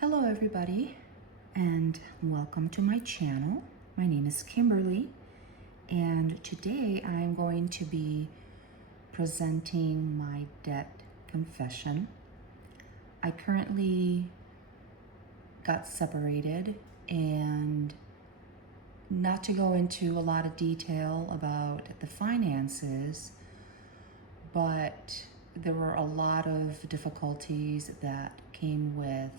Hello everybody and welcome to my channel. My name is Kimberly and today I'm going to be presenting my debt confession. I currently got separated, and not to go into a lot of detail about the finances, but there were a lot of difficulties that came with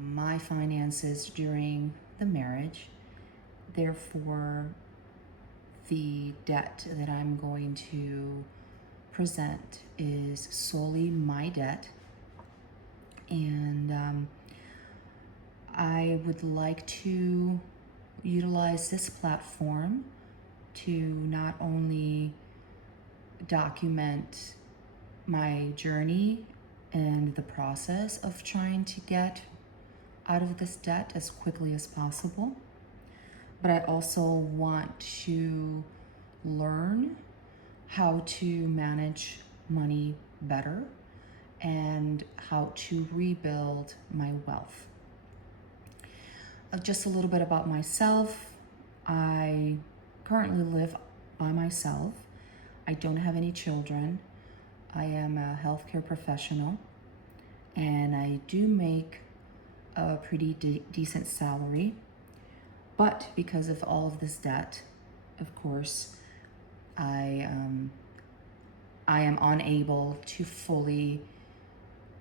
my finances during the marriage. Therefore, the debt that I'm going to present is solely my debt. And I would like to utilize this platform to not only document my journey and the process of trying to get out of this debt as quickly as possible, but I also want to learn how to manage money better and how to rebuild my wealth. Just a little bit about myself. I currently live by myself. I don't have any children. I am a healthcare professional, and I do make a pretty decent salary. But because of all of this debt, of course, I am unable to fully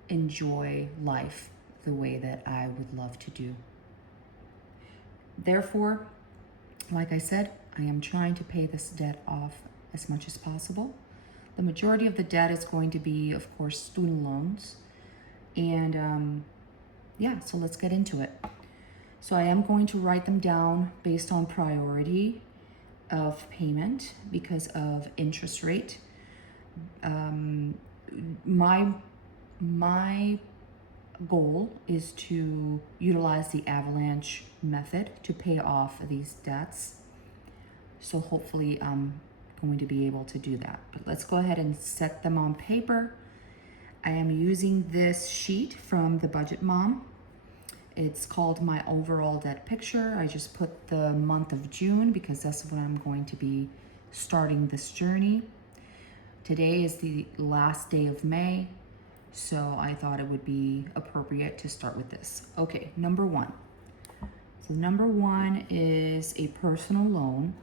enjoy life the way that I would love to do. Therefore, like I said, I am trying to pay this debt off as much as possible. The majority of the debt is going to be, of course, student loans. And yeah, so let's get into it. So I am going to write them down based on priority of payment because of interest rate. My goal is to utilize the avalanche method to pay off these debts. So hopefully I'm going to be able to do that. But let's go ahead and set them on paper. I am using this sheet from the Budget Mom. It's called My Overall Debt Picture. I just put the month of June because that's when I'm going to be starting this journey. Today is the last day of May, so I thought it would be appropriate to start with this. Okay, number one. So number one is a personal loan.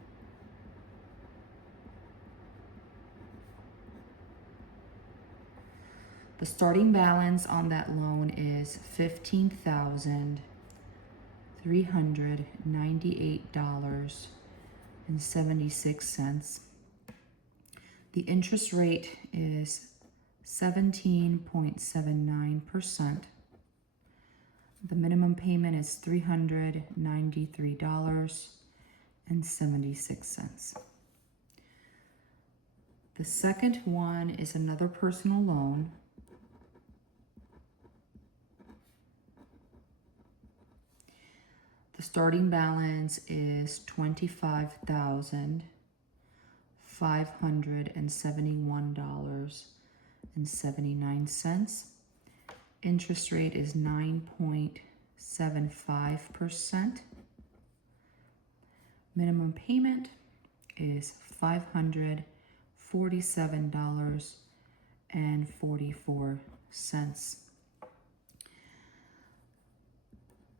The starting balance on that loan is $15,398.76. The interest rate is 17.79%. The minimum payment is $393.76. The second one is another personal loan. The starting balance is $25,571.79. Interest rate is 9.75%. Minimum payment is $547.44.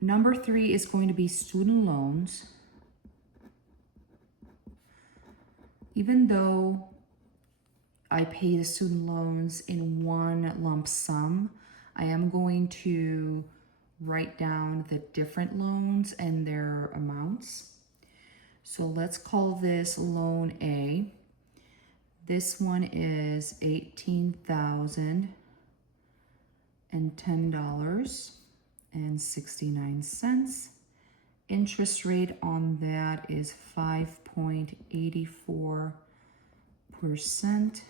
Number three is going to be student loans. Even though I pay the student loans in one lump sum, I am going to write down the different loans and their amounts. So let's call this loan A. This one is $18,010.69. Interest rate on that is 5.84%.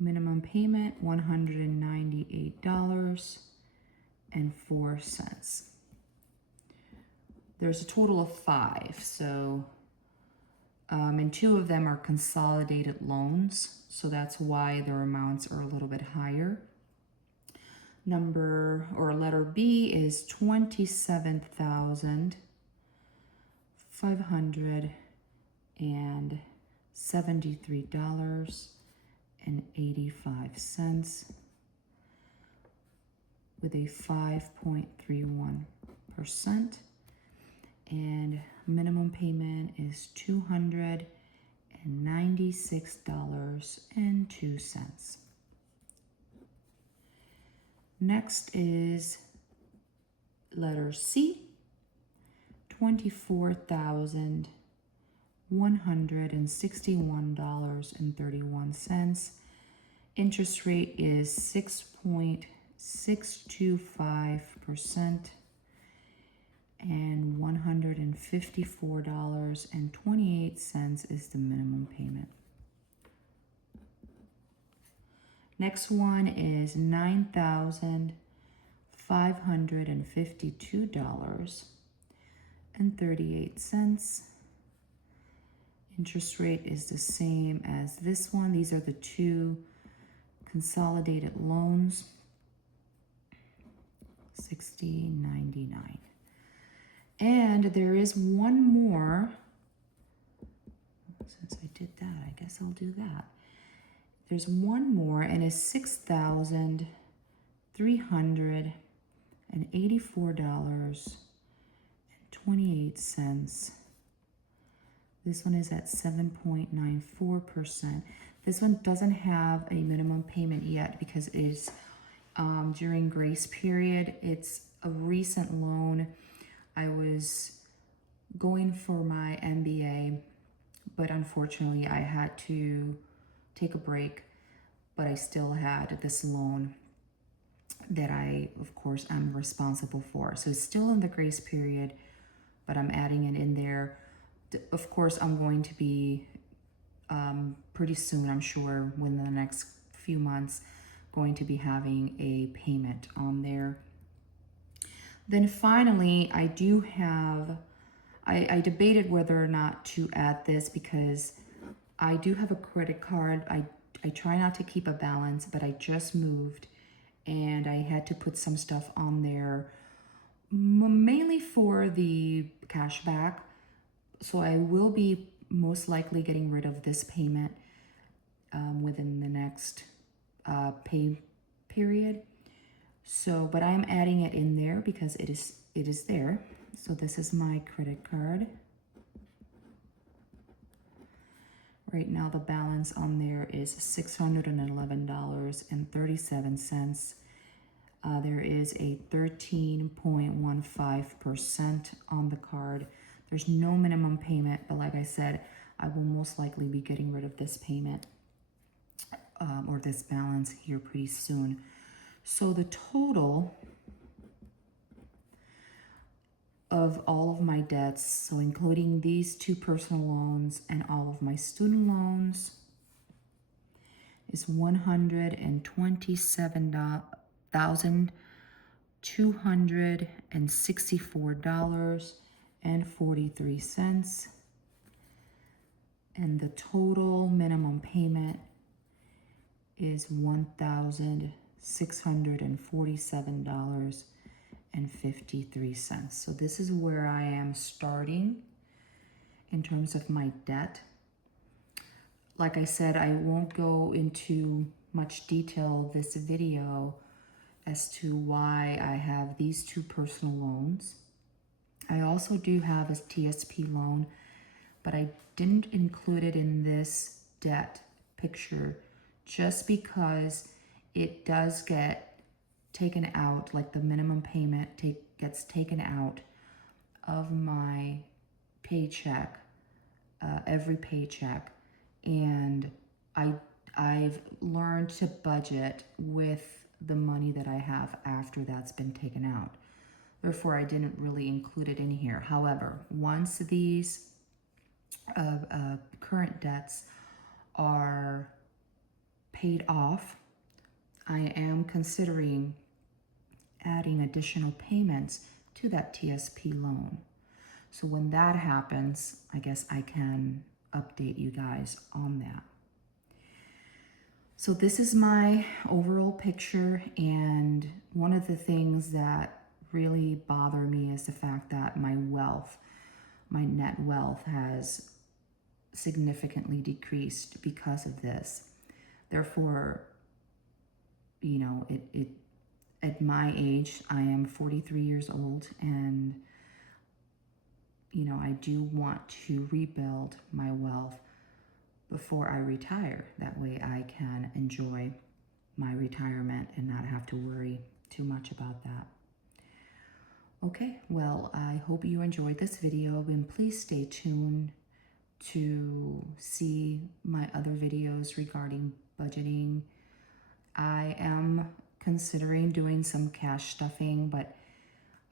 Minimum payment $198.04. There's a total of 5, so and 2 of them are consolidated loans, so that's why their amounts are a little bit higher. Number or letter B is $27,573.85 with a 5.31%, and minimum payment is $296.02. Next is letter C, $24,161.31. Interest rate is 6.625%, and $154.28 is the minimum payment. Next one is $9,552.38. Interest rate is the same as this one. These are the two consolidated loans, $60.99. And there is one more. Since I did that, I guess I'll do that. There's one more, and it's $6,384.28. This one is at 7.94%. This one doesn't have a minimum payment yet because it is during grace period. It's a recent loan. I was going for my MBA, but unfortunately I had to take a break, but I still had this loan that I, of course, I'm responsible for. So it's still in the grace period, but I'm adding it in there. Of course, I'm going to be pretty soon, I'm sure, within the next few months, going to be having a payment on there. Then finally, I do have, I debated whether or not to add this because I do have a credit card. I try not to keep a balance, but I just moved and I had to put some stuff on there, mainly for the cash back. So I will be most likely getting rid of this payment within the next pay period. So, but I'm adding it in there because it is there. So this is my credit card. Right now the balance on there is $611.37. There is a 13.15% on the card. There's no minimum payment, but like I said, I will most likely be getting rid of this payment or this balance here pretty soon. So the total of all of my debts, so including these two personal loans and all of my student loans, is $127,264.43. And the total minimum payment is $1,647.53. So this is where I am starting in terms of my debt. Like I said, I won't go into much detail this video as to why I have these two personal loans. I also do have a TSP loan, but I didn't include it in this debt picture just because it does get taken out, like the minimum payment gets taken out of my paycheck, every paycheck. And I've learned to budget with the money that I have after that's been taken out. Therefore, I didn't really include it in here. However, once these current debts are paid off, I am considering adding additional payments to that TSP loan. So when that happens, I guess I can update you guys on that. So this is my overall picture, and one of the things that really bother me is the fact that my wealth, my net wealth, has significantly decreased because of this. Therefore, you know, it at my age, I am 43 years old, and you know, I do want to rebuild my wealth before I retire. That way I can enjoy my retirement and not have to worry too much about that. Okay, well, I hope you enjoyed this video, and please stay tuned to see my other videos regarding budgeting. I am considering doing some cash stuffing, but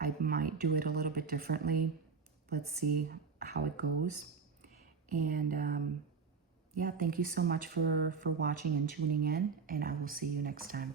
I might do it a little bit differently. Let's see how it goes. And yeah, thank you so much for watching and tuning in, and I will see you next time.